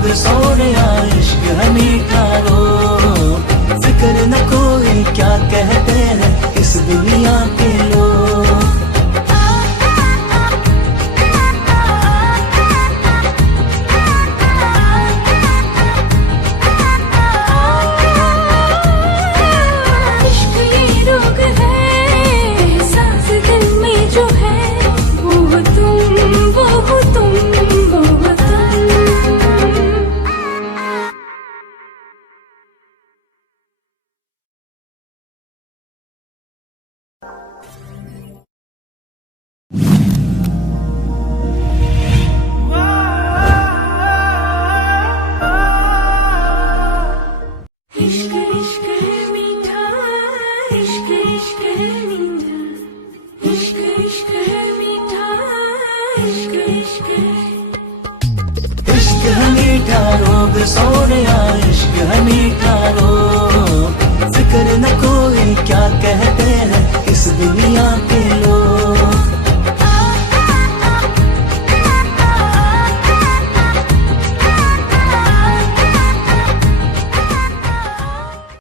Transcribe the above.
रोग सोने इश्क है मीठा रोग, फिक्र न कोई क्या कहते हैं इस दुनिया के लोग। इश्क है मीठा रोग सोने इश्क है मीठा रोग, फिक्र न कोई क्या कहते हैं इस दुनिया के